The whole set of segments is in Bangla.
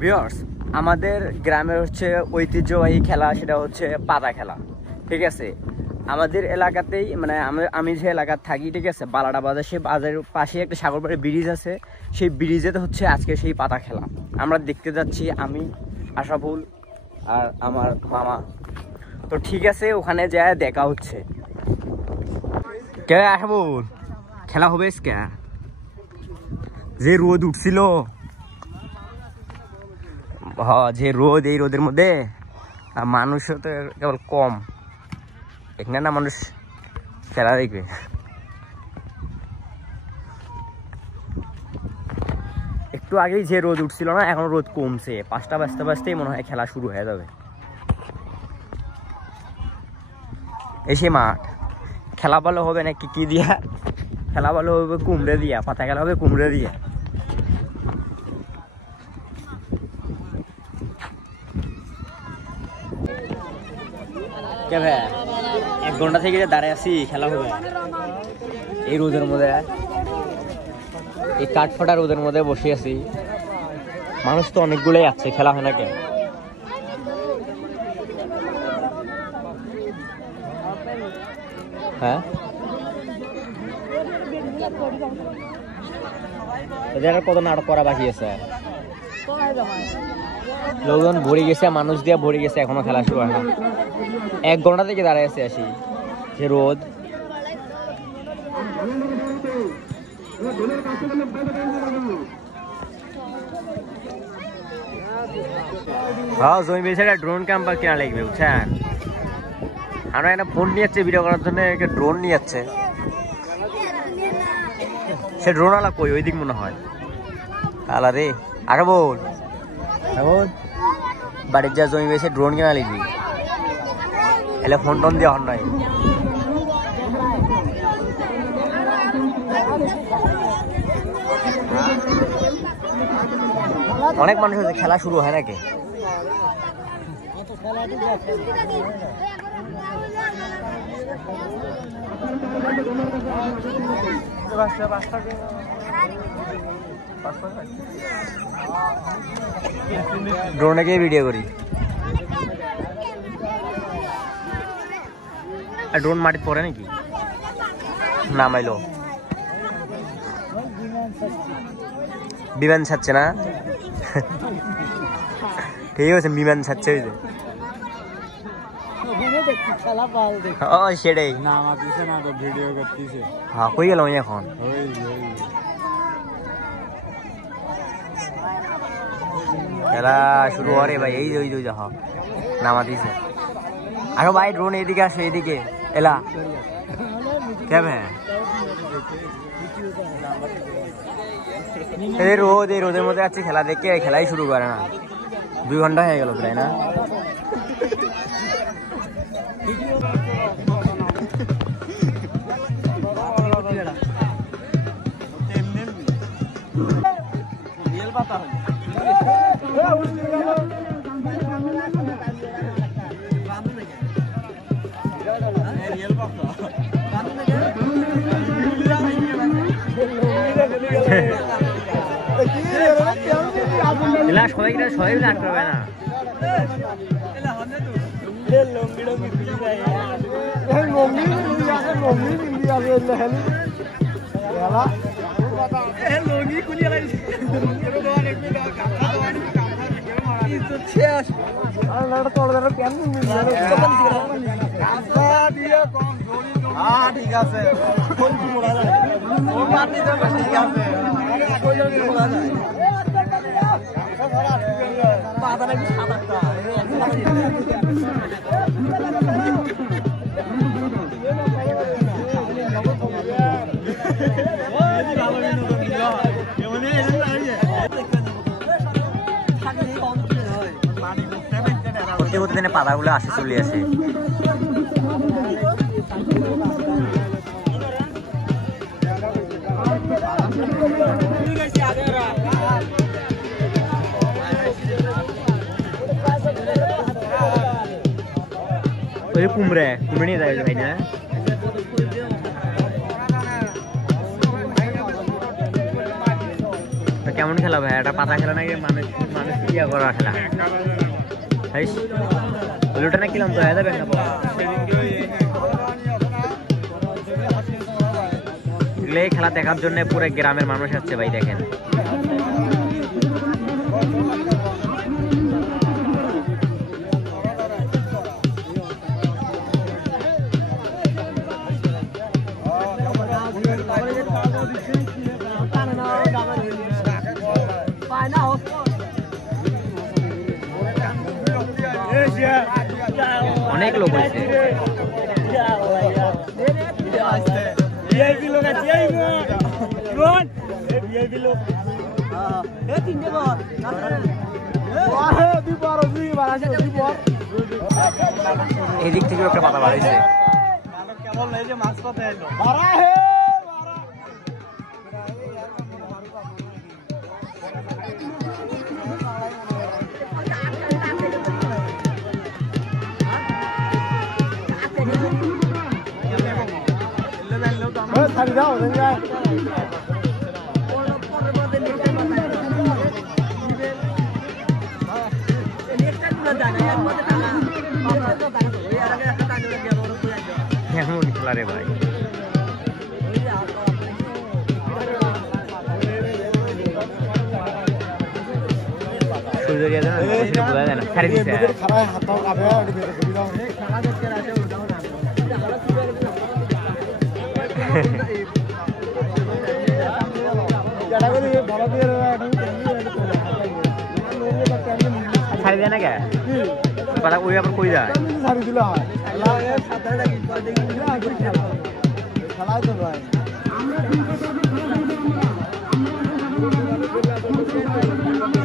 ভিউয়ার্স, আমাদের গ্রামের হচ্ছে ঐতিহ্যবাহী খেলা, সেটা হচ্ছে পাতা খেলা। ঠিক আছে, আমাদের এলাকাতেই মানে আমি যে এলাকায় থাকি, ঠিক আছে, বালাডা বাজার, সেই বাজারের পাশে একটা সাগরপাড়ে ব্রিজ আছে। সেই ব্রিজেতে হচ্ছে আজকে সেই পাতা খেলা আমরা দেখতে যাচ্ছি, আমি, আশাফুল আর আমার মামা। তো ঠিক আছে, ওখানে যায় দেখা হচ্ছে। কে আশাফুল, খেলা হবে কে? যে রোদ উঠছিল, যে রোদ, এই রোদের মধ্যে মানুষও তো কেবল কম, এখানে না মানুষ খেলা দেখবে। একটু আগেই যে রোদ উঠছিল না, এখন রোদ কমছে, 5টা বাজতে বাজতেই মনে হয় খেলা শুরু হয়ে যাবে। এসে মাঠ খেলা ভালো হবে নাকি কি দিয়া? খেলা ভালো হবে কুমড়ে দিয়া, পাতা খেলা হবে কুমড়ে দিয়া। কে ভাই, 1 ঘন্টা থেকে দাঁড়ায় আছি, খেলা হবে এই রোদের মধ্যে, এই কাঠ ফাটা রোদের মধ্যে বসে আছি। মানুষ তো অনেকগুলোই আছে, খেলা হয় না কেন? হ্যাঁ, এদের কত নাটক করা বাকি আছে, লোকজন ভরে গেছে, মানুষ দিয়ে ভরে গেছে, এখনো খেলা শুরু হয় না। 1 ঘন্টা থেকে দাঁড়ায় আছে আসি, যে রোদ। হ্যাঁ, জমি বেশি একটা ড্রোন ক্যাম্পার কেনা লাগবে, বুঝছেন? আমরা একটা ফোন নিয়ে যাচ্ছি ভিডিও করার জন্য, একটা ড্রোন নিয়ে যাচ্ছে। সে ড্রোন আলা কই, ওই দিক মনে হয়। আলা রে, আরে বল বাড়ির যা জমি বেশি ড্রোন কেনা লিখবি, এলে ফোন টোন দেওয়া হন নাই। অনেক মানুষ হচ্ছে, খেলা শুরু হয় নাকি? ড্রোনে গিয়ে ভিডিও করি, ড্রোন মাটিতে পড়ে নাকি? নামাইলো, বিমান ছাড়ছে না? ঠিক আছে, বিমান ছাড়ছে। ওই যে সেটাই, হ্যাঁ, কই গেল এখন? খেলা শুরু হরে ভাই, এই যে ওই যে নামা দিছে। আরো ভাই ড্রোন এদিকে আসে, এদিকে এলা কেমন? এই রোদ, এই রোদের মধ্যে আছে খেলা দেখে, খেলাই শুরু করে না। 2 ঘন্টা হয়ে গেল প্রায়, না? সবাই নাচ করবে না। ঠিক আছে, প্রতিদিনে পাতাগুলো আসে, চলে আসে। কুমড়ে নিয়ে যাবে ভাই, না? কেমন খেলা ভাই? এটা পাতা খেলা নাকি মানুষ ইয়া করা খেলা ওটা না কিলাম তো যাবেন না এই খেলা দেখার জন্য পুরো গ্রামের মানুষ আসছে ভাই দেখেন অনেক লোক হয়েছে এদিক থেকে একটা পাতা বাড়াইছে কেমন খেলা রে ভাই বোঝা যায় না ছাড়ি দিচ্ছে ছাড়ি দেয় না কে ওই আবার কই যায়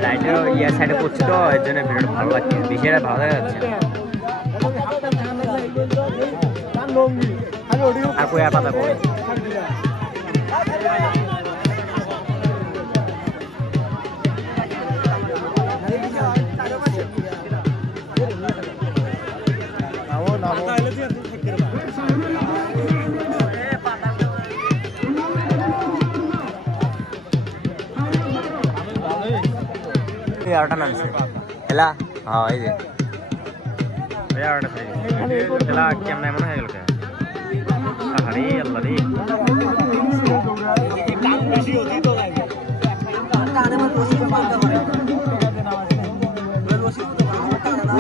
লাইটের ইয়া সাইডে পড়ছে তো এর জন্য ভিডিওটা ভালো লাগছে বেশি এটা ভালো দেখা যাচ্ছে আর কই আর পাতা কই আরটা নামছে এলা হ্যাঁ এই যে এই আরটা সাইড এলা কেমন এমন হয়ে গেল কে আরে আল্লাহ রে কাম বেশি হতি তো লাগে টানে মত বসি পাতা করে বসি তো টানা না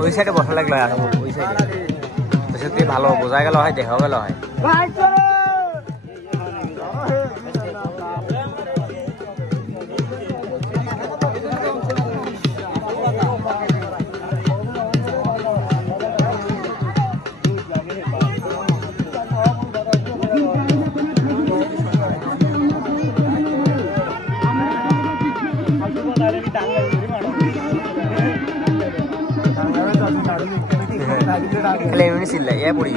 ওই সাইডে বসা লাগলো আর ওই সাইডে সত্যি ভালো বোঝা গেল হয় দেখাও গেল হয় ില്ല ഏ പൊടി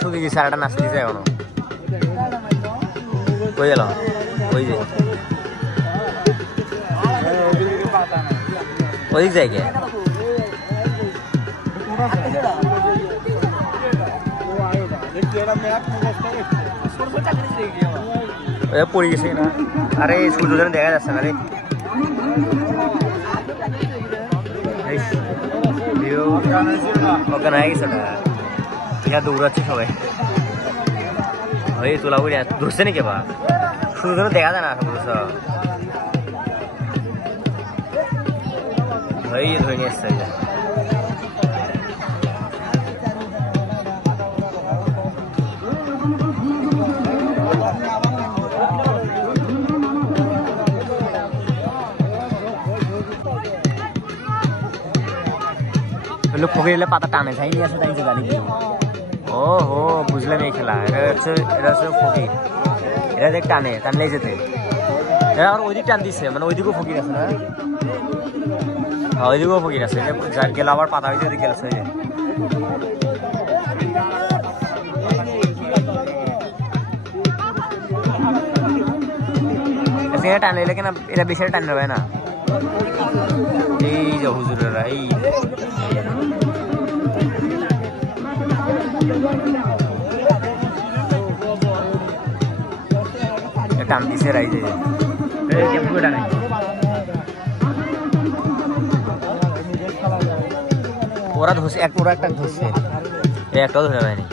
শুধু দিছে আর একটা নাচতে দিছে এখনো কই গেল ওই যে ওই জায়গায় পড়ে গেছে না আরে সূর্য দেখা যাচ্ছে না রে ওখানে হয়ে গেছে এটা দৌড়াচ্ছে সবাই ওই তোলা করে ধরছে নাকি বা সূর্য দেখা যায় না ওই ধরে নিয়ে এসছে লোক ফকির পাতা টানে যাই নিয়ে আসে তাই যে গাড়ি ও হো বুঝলাম এই খেলা এটা হচ্ছে ফকির এটা দেখ টানে টানলেই যেতে এটা আর ওইদিক টান দিচ্ছে মানে ওইদিকেও ফকির আছে না হ্যাঁ ওইদিকেও ফকির আছে গেল আবার পাতা হইতে গেছে এখানে টান এলে কিনা এরা বেশি টান নেবে না। এই যে হুজুরেরা এই টান দিছে রাই যে টানে ওরা ধরছে ওরা একটা ধরছে একটাও ধরে হয়নি।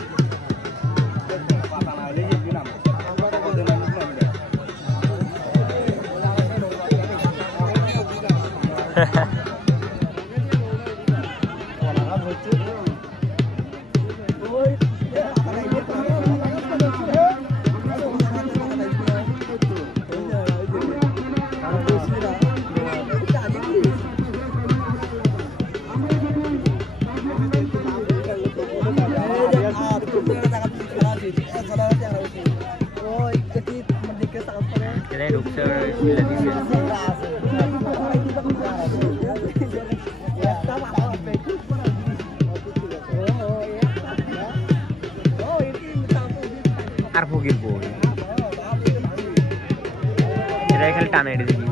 আর ভুগির বই এটা খালি টানে এটি দেখি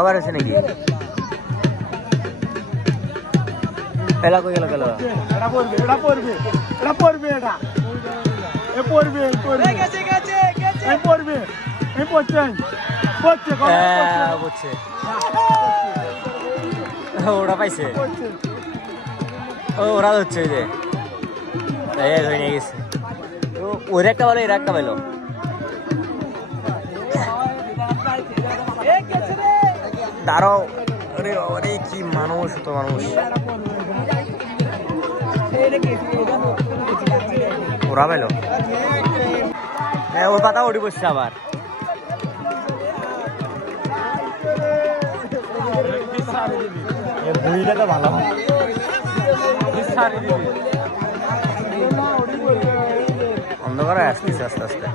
আবার আছে নাকি এলা কই গেল গেল এটা পড়বে এটা পড়বে এটা পড়বে এটা এ পড়বে পড়বে গেছে গেছে গেছে এ পড়বে এ পড়ছে পড়ছে পড়ছে ওরা পাইছে ও ওরা হচ্ছে যে এই ধরে নিয়ে গেছে ওরা একটা বলো এরা একটা বলো দাঁড়াও আরে আরে কি মানুষ তো মানুষ ওরা পেলো ওর পাতা উঠে বসছে আবার বুড়িটা তো ভালো অন্ধকারে আসতেছে আস্তে আস্তে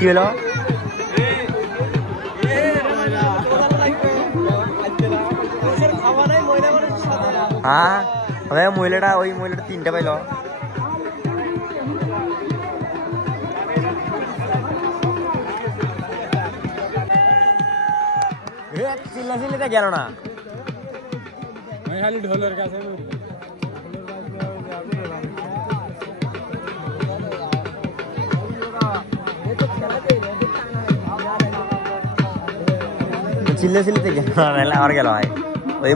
কি হলো হ্যাঁ মহিলাটা ওই মহিলাটা 3টা পাইল চিল্লা চিল্লিতে গেল না খালি ঢোলের কাছে চিল্লা চিল্লিতে গেল না আর গেল ভাই ওই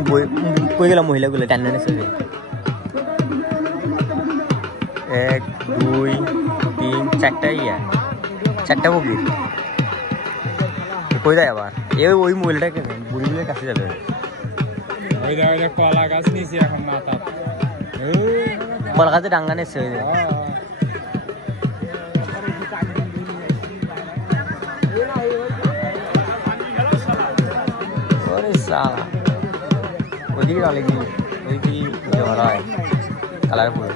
কই গেল মহিলাগুলো টান টানে চলে 1 2 3 4টা ইয়া 4টা বগি কই যায় আবার ওই মহিলাটাকে বুড়িগুলোর কাছে যাবে ওই দেখো কলা গাছ নিচে এখন মাথা কলা গাছে ডাঙ্গা নিচ্ছে ওই সালা ওইদিকে অনেকদিন ওইদিকে ভালো হয় কালারফুল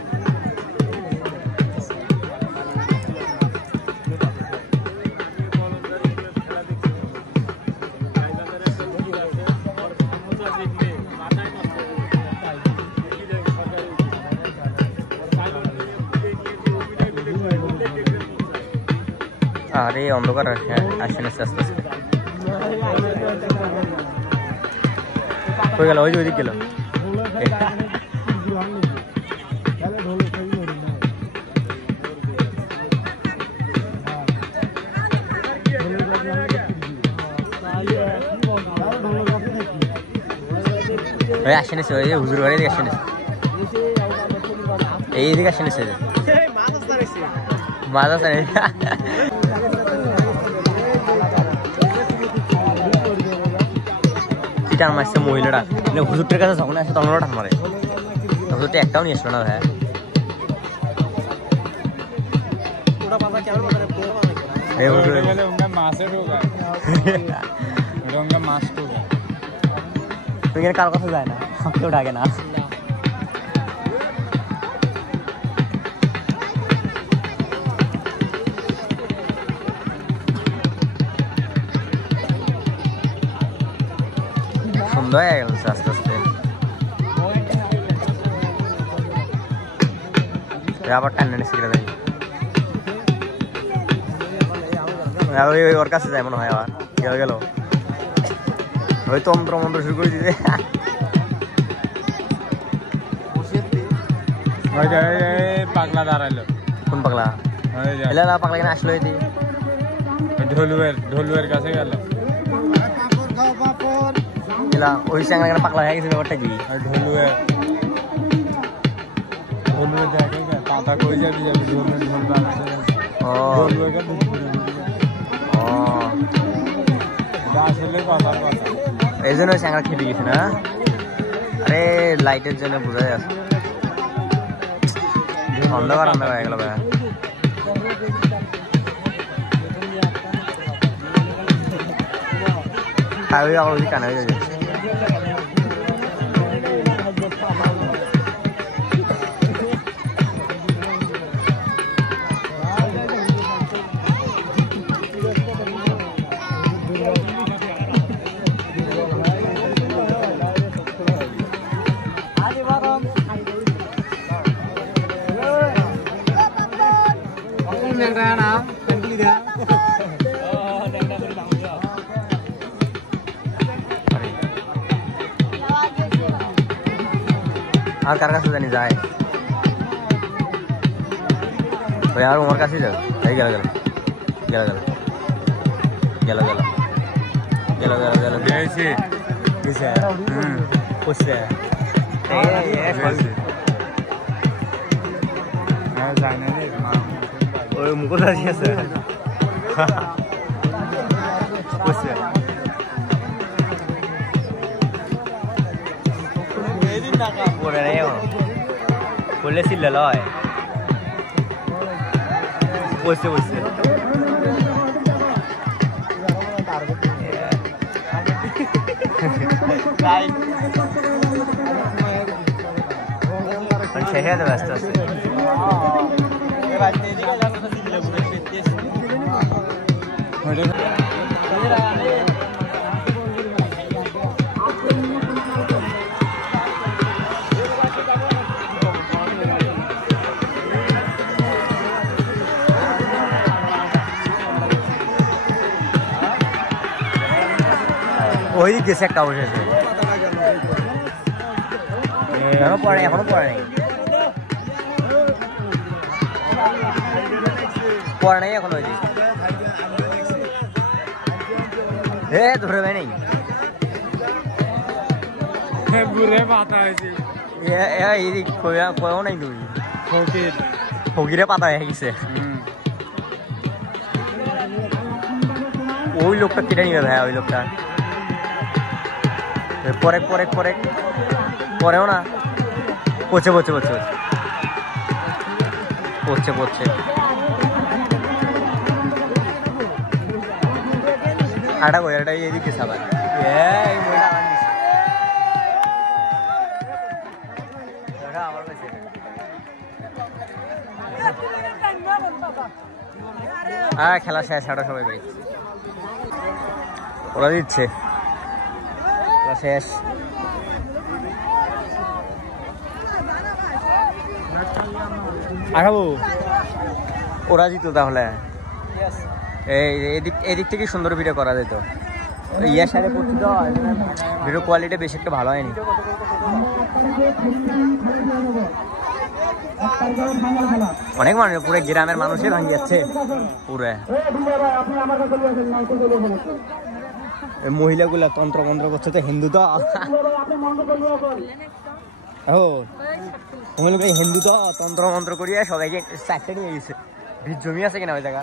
আরে অন্ধকার আসে না আস্তে আস্তে কই গেল ওই যে ওইদিকে গেল আসে না হুজুর বাড়ি দিকে আসে না এইদিকে আসে না মাছ আছে টান মারছে মহিলাটা হুজুরটার কাছে যখন আসে তখন টান মারে হুজুরটা একটাও নিয়ে আসলো না ভাই মাছের এখানে কার কথা যায় না, কেউ ডাকে না। সুন্দর হয়ে গেছে আস্তে আস্তে। আবার টান্ডা সিগারেট দেয়, ওর কাছে যায় মনে হয়। আবার গেল গেল ওই তন্ত্র মন্ত্র শুরু করে দিতে। পাগলা দাঁড়াইলো। কোন পাগলা? এলা না পাগলা কেন আসলো? এটি ঢোলুয়ের কাছে গেল। এলা ওই চ্যাংলা কেন পাগলা হয়ে গেছে? ব্যাপারটা কি? ঢোলুয়ে দেখে পাতা কই যাবি যাবি ঢোল আসলে কথার কথা। এই জন্য চ্যাংলা খেতে গেছে না? আরে লাইটের জন্য বোঝা যাচ্ছে। অন্ধকার অন্ধকার হয়ে গেল ভাই। কানে হয়ে যাচ্ছে। আর কার কাছে জানি যায়? আর ওর কাছে যাবে। এই গেল গেল গেল গেল গেল গেল গেল গেল গেল দিয়েছি দিছে। বুঝছে যায় না রে ওই মুকুল রাজি আছে। বুঝছে পরে নেই করলে চিল্লে লয়। বসছে বসছে শেষ হয়ে যাবে আস্তে আস্তে। ওই দিক গেছে একটা বসেছে, এখনো পড়ে এখনো পড়ে নাই, পড়ে নাই এখন। ওই দিক ধরে ভাই নেই এইদিক কয়েও নাই। তুমি ফকিরে পাতা হয়ে গেছে। ওই লোকটা কেটে নিবে ভাই, ওই লোকটা পরে পরে পরে পরেও না পড়ছে পড়ছে পড়ছে পড়ছে পড়ছে। আটা কই এটা এই দিকে সাবান এই ময়লা আন দিছে এটা আমার কাছে। খেলা শেষ, আটা সবাই ভাই ওরা দিচ্ছে শেষ। আঠাবো ওরা জিত তাহলে। এদিক থেকে সুন্দর ভিডিও করা যেত। ইয়ার সাথে করছি তো ভিডিও কোয়ালিটি বেশি একটা ভালো হয়নি। অনেক মানুষ পুরো গ্রামের মানুষই ভাঙি যাচ্ছে পুরো। মহিলাগুলা তন্ত্র মন্ত্র করছে তো, হিন্দু তো হিন্দু তো তন্ত্র মন্ত্র করিয়া সবাইকে চারটে নিয়ে গেছে। ভিড় জমি আছে কিনা ওই জায়গা?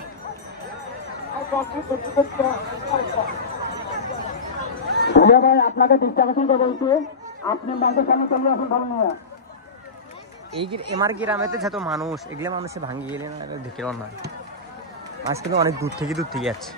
এই আমার গ্রামেতে যত মানুষ এগুলো মানুষে ভাঙি গেলে না দেখে না। মাছ কিন্তু অনেক দূর থেকে যাচ্ছে।